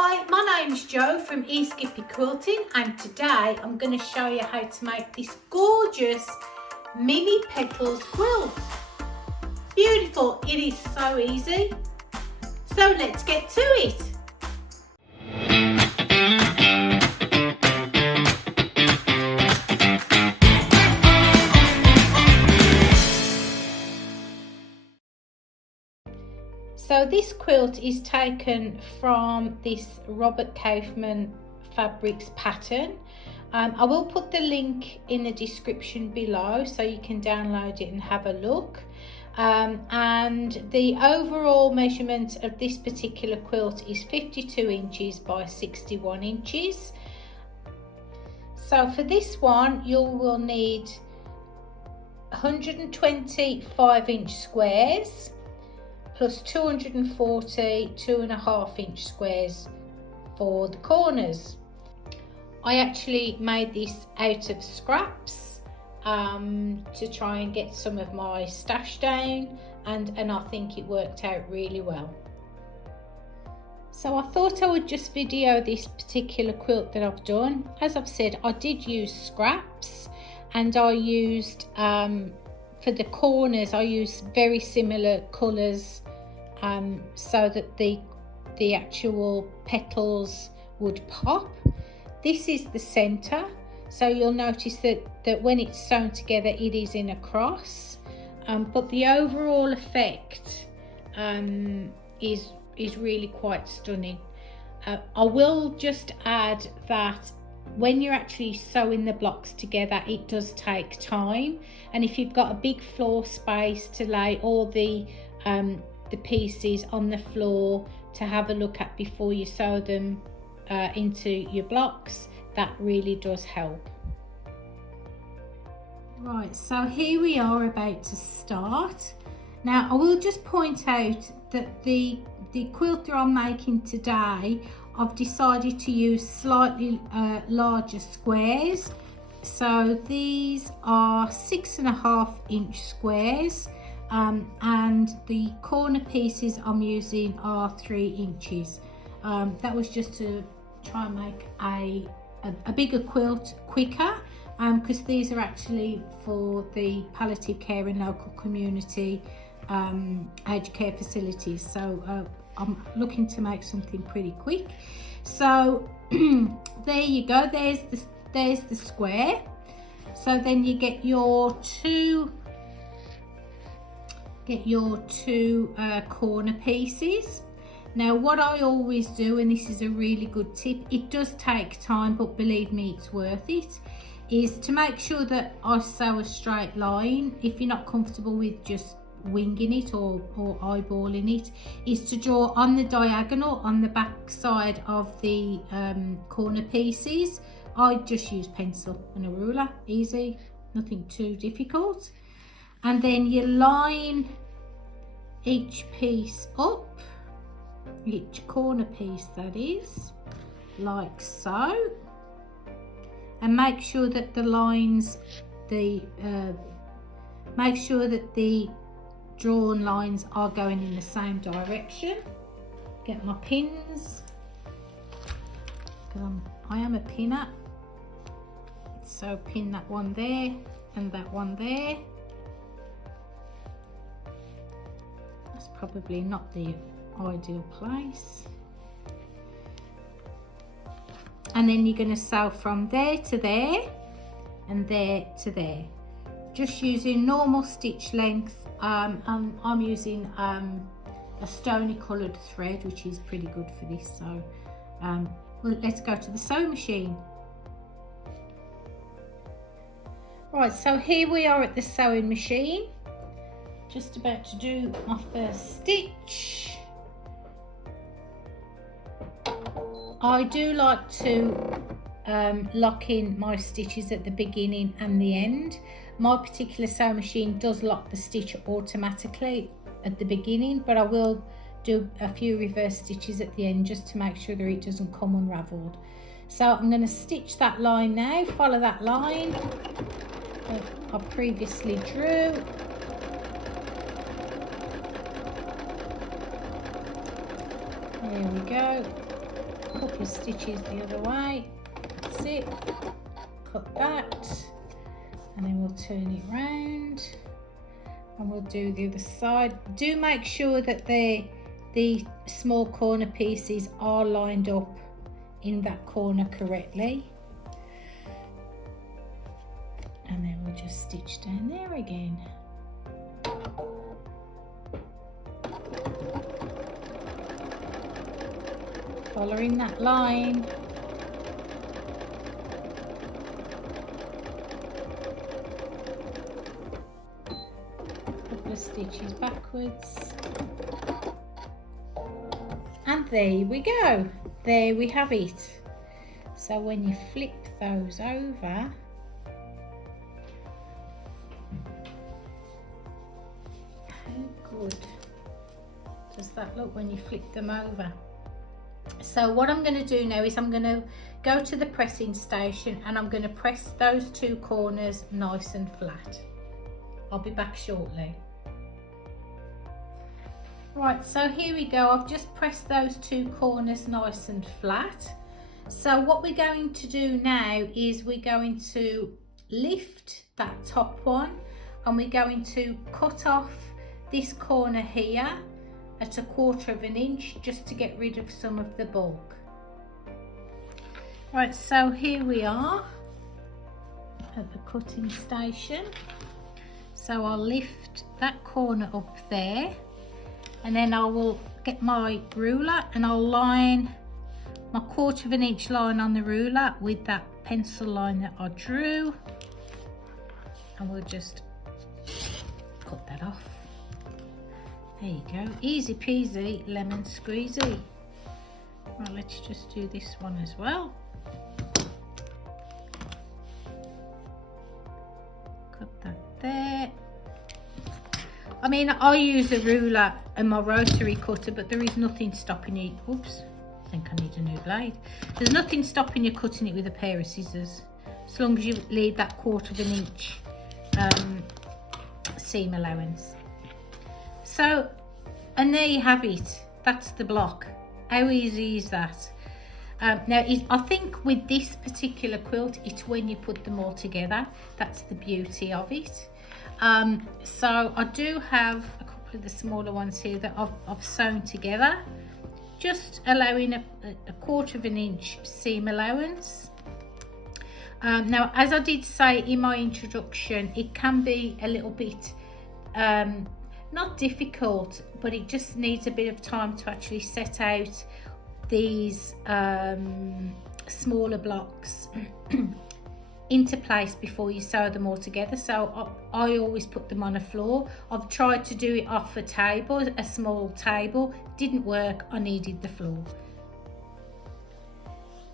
Hi, my name's Jo from Gippy Quilting, and today I'm going to show you how to make this gorgeous mini petals quilt. Beautiful, it is so easy. So let's get to it. So this quilt is taken from this Robert Kaufman fabrics pattern. I will put the link in the description below so you can download it and have a look. And the overall measurement of this particular quilt is 52 inches by 61 inches. So for this one you will need 125 inch squares plus 240 2.5 inch squares for the corners. I actually made this out of scraps to try and get some of my stash down, and I think it worked out really well. So I thought I would just video this particular quilt that I've done. As I've said, I did use scraps, and I used for the corners I used very similar colours so that the actual petals would pop. This is the centre, so you'll notice that when it's sewn together it is in a cross, but the overall effect is really quite stunning. I will just add that when you're actually sewing the blocks together it does take time, and if you've got a big floor space to lay all the pieces on the floor to have a look at before you sew them into your blocks, that really does help. Right, so here we are about to start. Now I will just point out that the quilt that I'm making today, I've decided to use slightly larger squares. So these are 6.5 inch squares, and the corner pieces I'm using are 3 inches. That was just to try and make a bigger quilt quicker, because these are actually for the palliative care and local community aged care facilities. So I'm looking to make something pretty quick. So there you go, there's the square. So then you get your two corner pieces. Now what I always do, and this is a really good tip, it does take time but believe me it's worth it, is to make sure that I sew a straight line. If you're not comfortable with just winging it or eyeballing it, is to draw on the diagonal on the back side of the corner pieces. I just use pencil and a ruler, easy, nothing too difficult. And then you line each piece up, each corner piece that is, like so, and make sure that the lines, make sure that the drawn lines are going in the same direction. Get my pins, because I am a pinner, so pin that one there and that one there. That's probably not the ideal place. And then you're going to sew from there to there and there to there, just using normal stitch length. I'm using a stony coloured thread, which is pretty good for this. So well, let's go to the sewing machine. Right, so here we are at the sewing machine, just about to do my first stitch. I do like to lock in my stitches at the beginning and the end. My particular sewing machine does lock the stitch automatically at the beginning, but I will do a few reverse stitches at the end just to make sure that it doesn't come unravelled. So I'm going to stitch that line now, follow that line that I previously drew. There we go. couple of stitches the other way. That's it. Cut that, and then we'll turn it round, and we'll do the other side. Do make sure that the small corner pieces are lined up in that corner correctly, and then we'll just stitch down there again. Following that line. Couple of stitches backwards. And there we go. There we have it. So when you flip those over, how good does that look when you flip them over? So what I'm going to do now is I'm going to go to the pressing station, and I'm going to press those two corners nice and flat. I'll be back shortly. Right, so here we go. I've just pressed those two corners nice and flat. So what we're going to do now is we're going to lift that top one, and we're going to cut off this corner here at 1/4 of an inch, just to get rid of some of the bulk. Right, so here we are at the cutting station. So I'll lift that corner up there, and then I will get my ruler and I'll line my 1/4 of an inch line on the ruler with that pencil line that I drew, and we'll just cut that off. There you go, easy peasy lemon squeezy. Right, let's just do this one as well. Cut that there. I mean, I use a ruler and my rotary cutter, but there is nothing stopping you. Oops, I think I need a new blade. There's nothing stopping you cutting it with a pair of scissors, as long as you leave that 1/4 of an inch seam allowance. So, and there you have it. That's the block. How easy is that? Now, I think with this particular quilt, it's when you put them all together. That's the beauty of it. So I do have a couple of the smaller ones here that I've sewn together, just allowing a 1/4 of an inch seam allowance. Now, as I did say in my introduction, it can be a little bit not difficult, but it just needs a bit of time to actually set out these smaller blocks into place before you sew them all together. So I always put them on a floor. I've tried to do it off a table, a small table, didn't work. I needed the floor.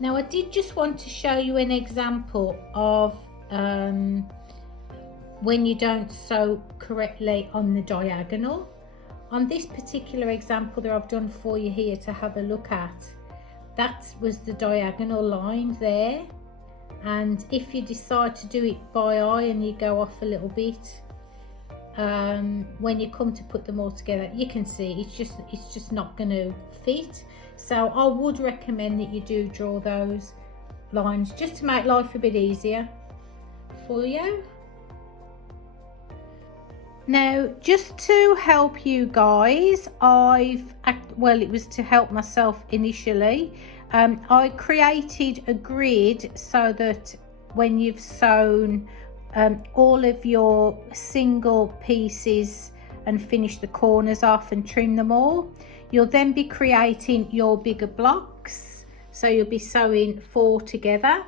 Now, I did just want to show you an example of when you don't sew correctly on the diagonal. On this particular example that I've done for you here to have a look at, that was the diagonal line there, and if you decide to do it by eye and you go off a little bit, when you come to put them all together, you can see it's just not going to fit. So I would recommend that you do draw those lines just to make life a bit easier for you. Now, just to help you guys, it was to help myself initially. I created a grid so that when you've sewn all of your single pieces and finished the corners off and trim them all, you'll then be creating your bigger blocks. So you'll be sewing 4 together.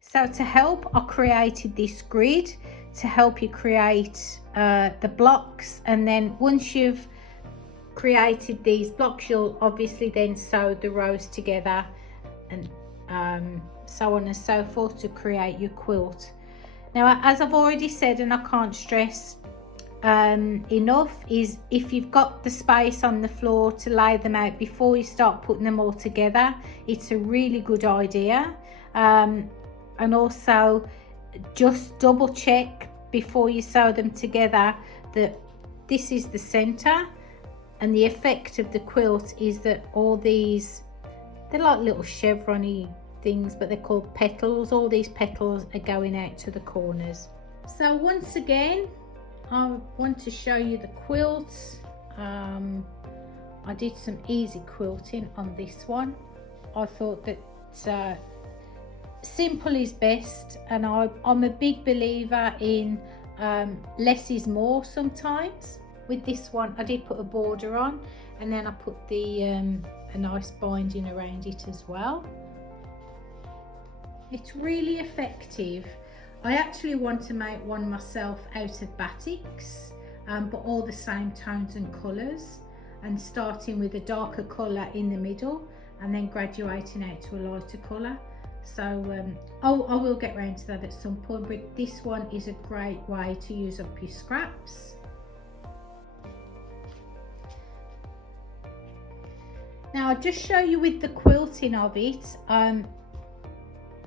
So to help, I created this grid to help you create the blocks, and then once you've created these blocks, you'll obviously then sew the rows together and so on and so forth to create your quilt. Now, as I've already said, and I can't stress enough, is if you've got the space on the floor to lay them out before you start putting them all together, it's a really good idea. And also just double check before you sew them together that this is the center, and the effect of the quilt is that all these they're like little chevron-y things, but they're called petals. All these petals are going out to the corners. So once again, I want to show you the quilts. I did some easy quilting on this one. I thought that simple is best, and I'm a big believer in less is more sometimes. With this one I did put a border on, and then I put the a nice binding around it as well. It's really effective. I actually want to make one myself out of batiks, but all the same tones and colours, and starting with a darker colour in the middle and then graduating out to a lighter colour. So I will get round to that at some point, but this one is a great way to use up your scraps. Now I'll just show you with the quilting of it.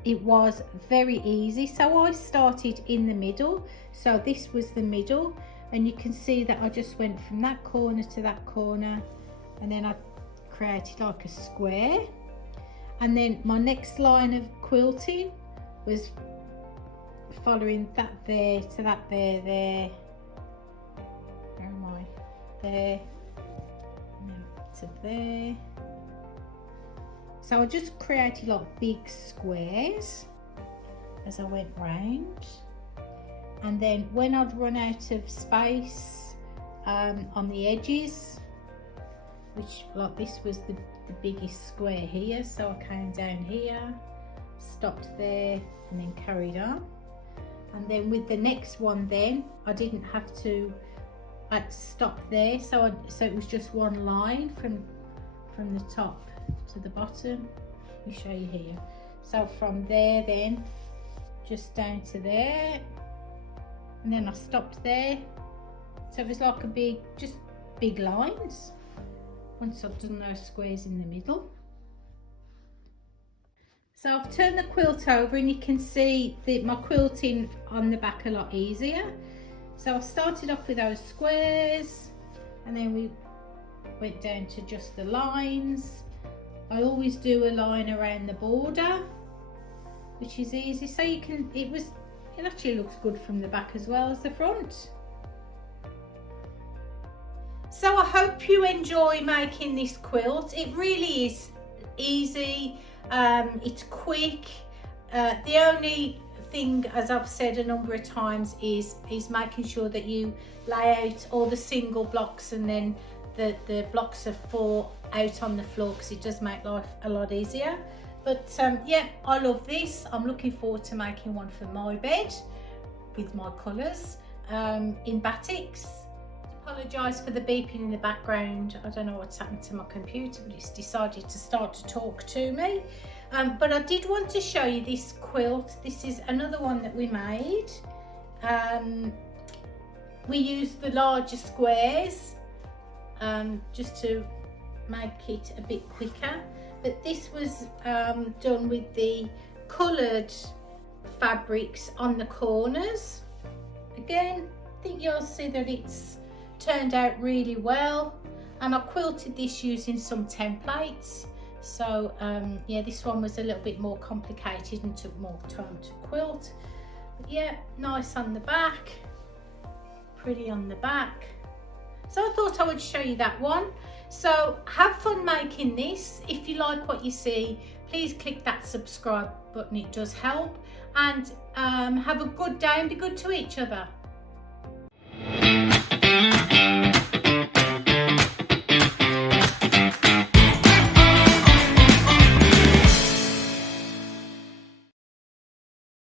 It was very easy. So I started in the middle, so this was the middle, and you can see that I just went from that corner to that corner, and then I created like a square, and then my next line of quilting was following that there to that there, where am I, there, and then to there. So I just created like big squares as I went round, and then when I'd run out of space on the edges, which like this was the biggest square here, so I came down here, stopped there, and then carried on. And then with the next one, then I didn't have to, I had to stop there, so it was just one line from the top to the bottom. Let me show you here. So from there then just down to there, and then I stopped there, so it was like a big lines once I've done those squares in the middle. So I've turned the quilt over, and you can see my quilting on the back a lot easier. So I started off with those squares, and then we went down to just the lines. I always do a line around the border, which is easy. So you can, it actually looks good from the back as well as the front. So I hope you enjoy making this quilt. It really is easy, it's quick. The only thing, as I've said a number of times, is making sure that you lay out all the single blocks, and then the blocks of 4 out on the floor, because it does make life a lot easier. But yeah, I love this. I'm looking forward to making one for my bed with my colours in batiks. Apologise for the beeping in the background. I don't know what's happened to my computer, but it's decided to start to talk to me. But I did want to show you this quilt. This is another one that we made. We used the larger squares just to make it a bit quicker, but this was done with the coloured fabrics on the corners. Again, I think you'll see that it's turned out really well, and I quilted this using some templates. So yeah, this one was a little bit more complicated and took more time to quilt, but yeah, nice on the back, pretty on the back. So I thought I would show you that one. So have fun making this. If you like what you see, please click that subscribe button, it does help. And have a good day and be good to each other.